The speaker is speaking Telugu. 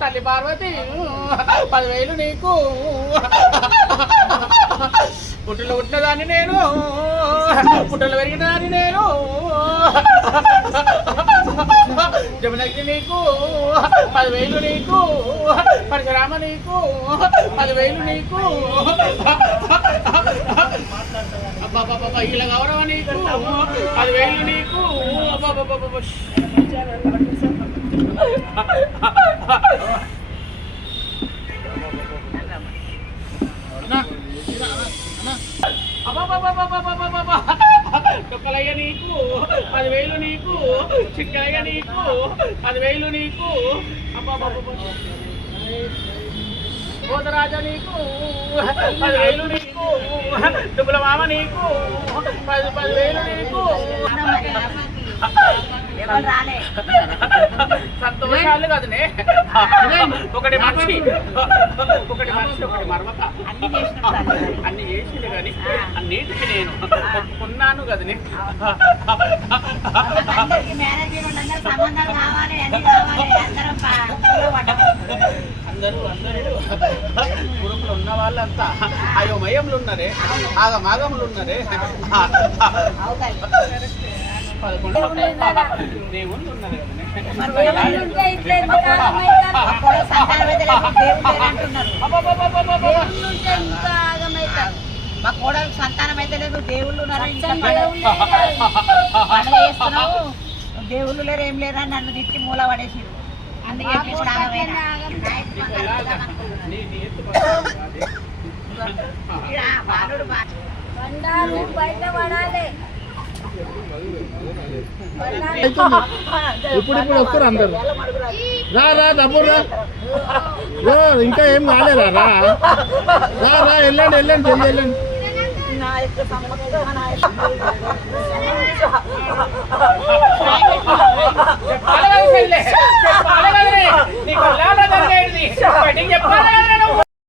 తల్లి పార్వతి 10,000 నీకు. పుట్టలో పుట్టినదాన్ని నేను, పుట్టలో పెరిగినదాన్ని నేను. జమునకి నీకు 10,000 నీకు. పరశురామ నీకు 10,000 నీకు. అబ్బాబాబా ఇలా గౌరవ నీకు 10,000 నీకు. అబ్బాబాబా డొక్కలయ్య నీకు 10,000 నీకు. చిక్కలయ్య నీకు 10,000 నీకు. పోతరాజా నీకు 10,000 నీకు. డుబ్బుల మామ నీకు 10,000 నీకు. సంతోషాలు కదనే. ఒకటి మనిషి ఒకటి మరమక అన్ని చేసింది కానీ అన్నిటికీ నేను ఒప్పుకున్నాను కదనే. అందరూ గురుకులు ఉన్న వాళ్ళంతా అయోమయములు ఉన్నారే, ఆగమాగములు ఉన్నారే. 11 దేవుళ్ళు ఉన్నారు. మా కోడలు సంతానం అయితే లేదు, దేవుళ్ళు ఉన్నారు. దేవుళ్ళు లేరు, ఏం లేరు అని నన్ను తిట్టి మూల పడేసి అందుకే బయట పడాలి. ఇప్పుడు వస్తారు అందరు. రా రా తమ్ముడు రా, ఇంకా ఏం కాలేరా? రా రా రా, వెళ్ళండి వెళ్ళండి జల్ది వెళ్ళండి. చెప్పాలి